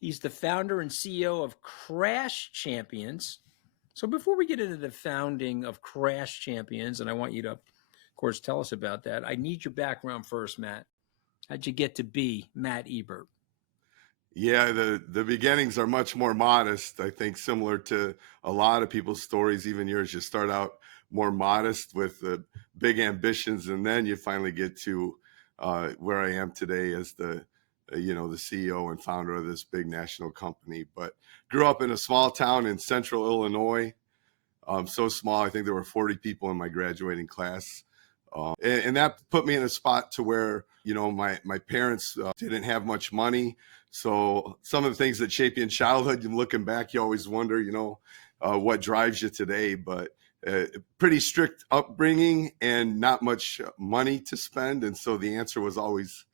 He's the founder and CEO of Crash Champions. So before we get into the founding of Crash Champions, and I want you to, of course, tell us about that, I need your background first, Matt. How'd you get to be Matt Ebert? Yeah, the beginnings are much more modest. I think similar to a lot of people's stories, even yours. You start out more modest with the big ambitions, and then you finally get to where I am today as the the CEO and founder of this big national company. But grew up in a small town in central Illinois. So small, I think there were 40 people in my graduating class. And that put me in a spot to where, my parents didn't have much money. So some of the things that shape you in childhood, and looking back, you always wonder, what drives you today. But pretty strict upbringing and not much money to spend. And so the answer was always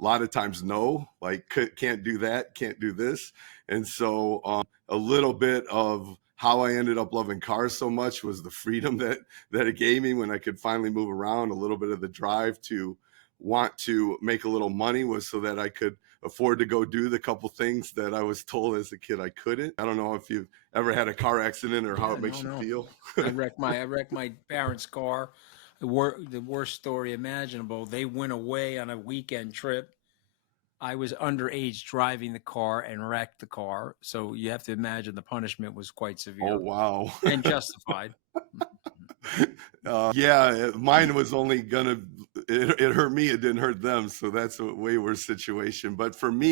a lot of times no, like can't do that, can't do this. And so a little bit of how I ended up loving cars so much was the freedom that it gave me when I could finally move around. A little bit of the drive to want to make a little money was so that I could afford to go do the couple things that I was told as a kid I couldn't. I don't know if you've ever had a car accident or how Yeah, it makes you no. feel. I wrecked my parents' car. The worst story imaginable. They went away on a weekend trip. I was underage driving the car and wrecked the car. So you have to imagine the punishment was quite Oh, severe wow. and justified. Yeah, mine was only it hurt me, it didn't hurt them. So that's a way worse situation. But for me,